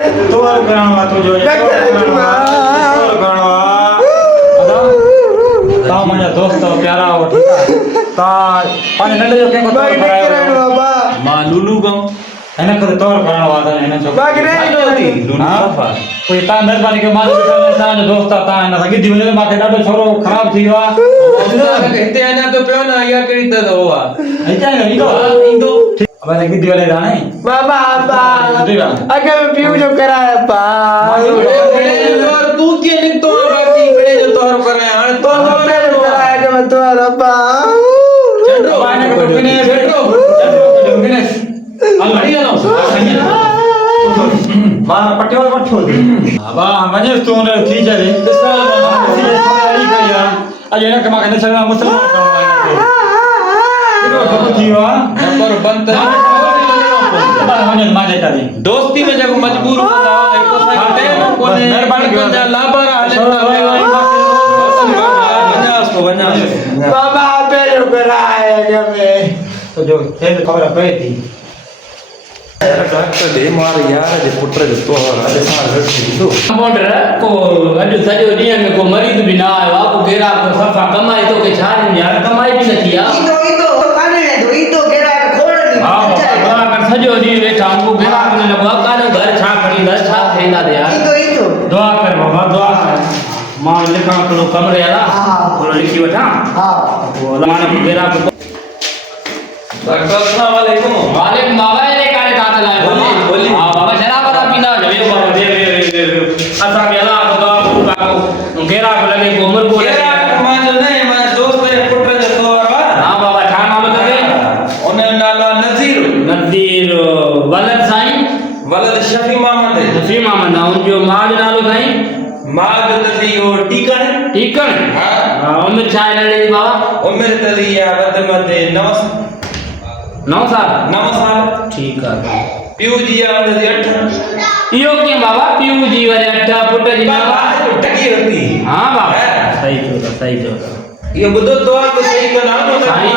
तोर करणवा तो जो ता माझा दोस्त प्यारा हो ठीक है ता पाने नंडे जो के को तोर करायो बाबा मां लुलु गम એને કરે તોર કરાવવા હતા એને છો બાગરે નહોતી લૂનો સફા કોઈ તા મહેરબાની કે માલ સાંજ દોસ્ત તા એને સંગી દીવે માકે ડાડો છોરો ખરાબ થયો कहते हैं ना तो प्यो ना या करी तो हुआ ऐसा नहीं तो अब संगी दिवे जाने बाबा अगर मैं पीऊ जो कराया पा और तू के नहीं तो बाकी बड़े जो तोहर पर है हां तो कराया के मैं तोरा पा चंद्रो बाने को बिने चंद्रो बिने al बढ़िया ना मां पट्टियों पट्ठो दी अब मने तू ने थी जाए आज એને કમા કને છના મુસલમાન કરવાનો થયો नंबर बंद મને માજે તારી दोस्ती में जब मजबूर होता है को साथे कोने मेहरबानी कर जा लाबरा हाले बनास बाबा पे जो कराया के मैं तो जो है खबर पई थी डॉक्टर दे मार यार जे पुत्र जो तो हाले साल रखी तो मोटर को अॼु सॼो ॾींहं में को मरीज़ बि न आयो आहे को गेरा को सफ़ा कमाई तो के छा ॾींदी हाणे कमाई बि नथी आहे हा बराबर सॼो ॾींहुं वेठा को गेरा न लॻो कानो घर छा खणींदा छा खाईंदा ते यार दुआ कर बाबा दुआ कर मां लिखां थोरो कमरे वाला थोरो लिखी वठां पोइ मां गेरा को डॉक्टर अस्सलाम वालेकुम वालेकुम बाबा ये काले तात लाए बोली हां बाबा शराब वाला पींदा जवे बाबा दे असा के अला को को गेरा को लगे को उमर को गेरा मां जो नहीं मां दोस्त है पुत्र जो तो हां बाबा छा नाम तके ओने नालो नदीर वलद साईं वलद शफी मोहम्मद शफी मोहम्मद उन जो मां जो नालो साईं मां जो तदी ओ टीकण हां उम्र छा है लड़ी बाबा उम्र तदी या वद मत 9 साल ठीक है पीयू जी आंदे 8 इयो के बाबा पीयू जी वाले 8 पुट जी बाबा टकी होती हां बाबा सही जो ये बुद्धो तो आपको सही का नाम होता सही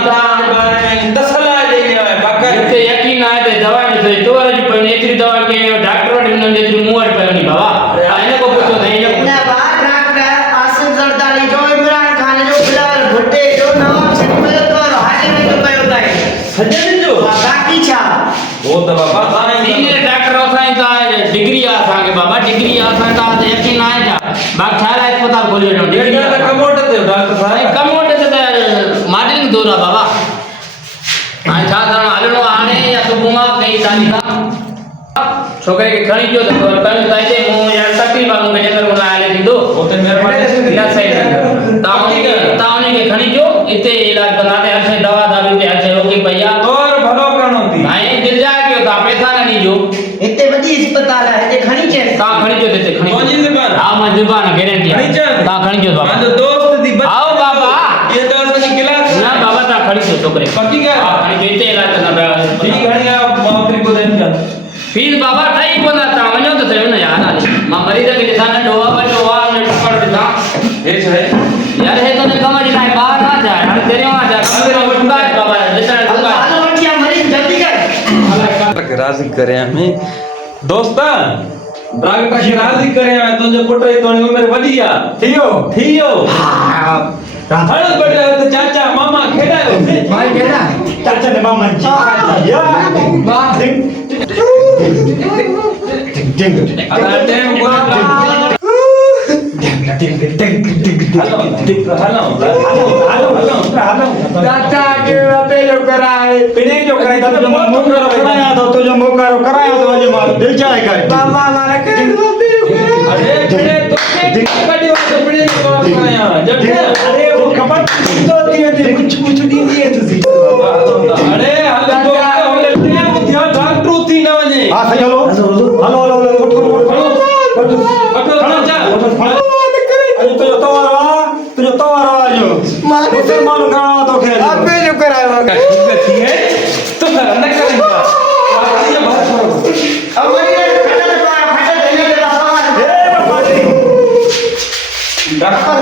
है दसला ले लिया है बाका ये यकीन आए ते दवा में सही तो वाली पर एतरी दवा के डॉक्टर ने ने एतरी मुंह पर नहीं बाबा आने को पूछो नहीं ना बात डॉक्टर आसिम सरदारी जो इमरान खान जो बिलाल भुट्टे जो नवाब सिंह में तो हाले में तो कयो ताई सजन जो बाकी छा वो तो बाबा सारे सीनियर डॉक्टर असाई ता डिग्री आसा के बाबा डिग्री आसा ता यकीन आए जा बाकी छाला अस्पताल खोलियो जो डिग्री ये कमोट थे डॉक्टर साहब कमोट ते मॉडलिंग दोरा बाबा हां छा करण हलणो आणे या सुबुह कई तारीख छोकरे के खणी जो तो कल ताईते मु यार तकलीफ आ मुके जंगल में आले दीदो ओते मेहरबानी ना सही तावनी के खणी जो इते इलाज बनाते हर दवा दारू ते हर रोकी भैया और भलो करणो थी भाई दिल जा के ता पैसा ना नी जो इते वडी अस्पताल है इते खणी छे ता खणी जो ते खणी कौन जी दुकान हां मैं दुकान गारंटी खणी जो ता खणी जो बाबा जो दोस्त दी आओ बाबा ये दोस्त की गिलास ना बाबा ता खणी जो छोकरे पक्की क्या खणी जो इते इलाज करना ठीक घणी आप मातरी को देन जा फीस बाबा ठई कोना ता वणो तो सही न यार आले मां मरीज के निशान डोवा बटोवा ने पकड़ देता ये है यार है तो ने कमर जाए बाहर ना जाए हम तेरे वहां जा बंदा बाबा लेता दुकान हालो मटिया मरीज जल्दी कर राजी करे हमें दोस्ता डॉक्टर की राजी करे हमें तुझे पुत्र तो उम्र वडिया थियो हर बड़े तो चाचा मामा खेडायो भाई केड़ा चाचा ने मामा जी या अरे टाइम को हेलो चाचा के पे जो कराए पिने जो कराया तो जो मोकरो कराया तो जो मार दिल चाहे कर मामा मारे के अरे पिने तो कड़ी तो पिने को कराया जब अरे वो कपड़ तो दिए कुछ दिए तुसी अरे हल्ला तो होले पिने वो ध्यान डॉक्टर थी ना वने हां सही हेलो तुझो तवारो आजो मुसलमान करावा तो खेल पे जो कराए थी है तो न करेंगे ये बात करो अब मेरी खाना तो फाटा देने के सामान ए बाबाजी डॉक्टर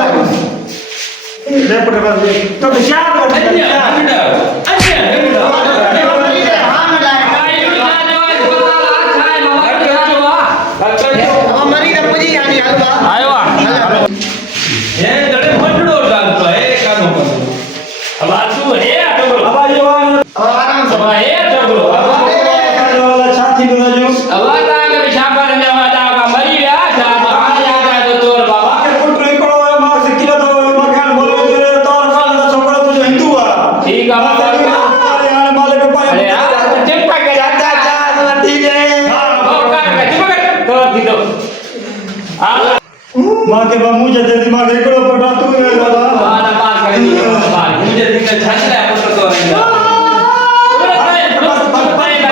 ले पड़े बस तो क्या कर थींदो मां के बा मुझे दे दिमाग एकड़ो पटा तू ने दादा ना बात करे नी बात मुझे दिन में छंद है पुत्र तो आएगा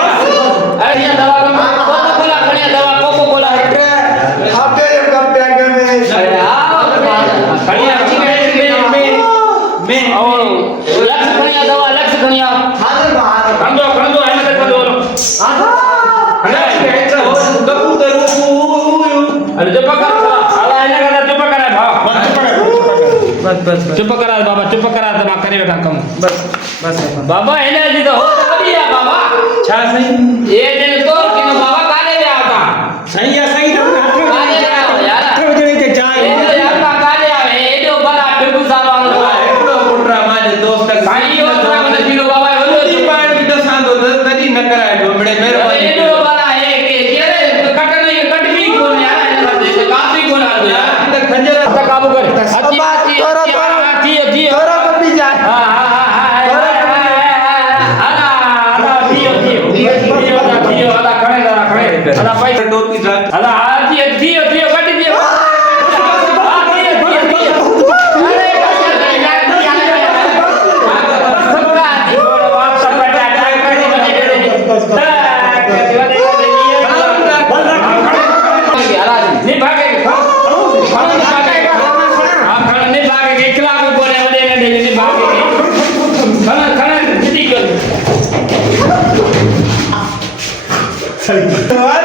अरे ये दवा कोको कोला खड़िया दवा कोको कोला आपके कब बैग में अरे आओ खड़िया मैं और लक्ष्य खड़िया दवा लक्ष्य खड़िया हाथ बाहर खंडो है ना खंडो कबूतर अरे चुप कर साला इने करा चुप करा भाव चुप करा बाबा चुप करा तो करे बेटा कम बस बाबा इने जी तो हो तो बढ़िया बाबा छा सही ये दिन तो किनो बाबा काले में आता सही है सही तो काले में आओ यार बजे के चाय ये तो यार काले आवे ये जो बड़ा बिल्कुल सारा एकड़ो पुत्र माजे दोस्त साईं यो मतलब जीरो बाबा हो जी पाण भी दसांदो तरी न कराए ढोबड़े ये मेहरबानी जो बड़ा है के केरे कट नहीं कट भी कोन यार इने काफी कोन आ यार तक खंजर अच्छा काबू कर तोरा कभी जाए टोपी रख तो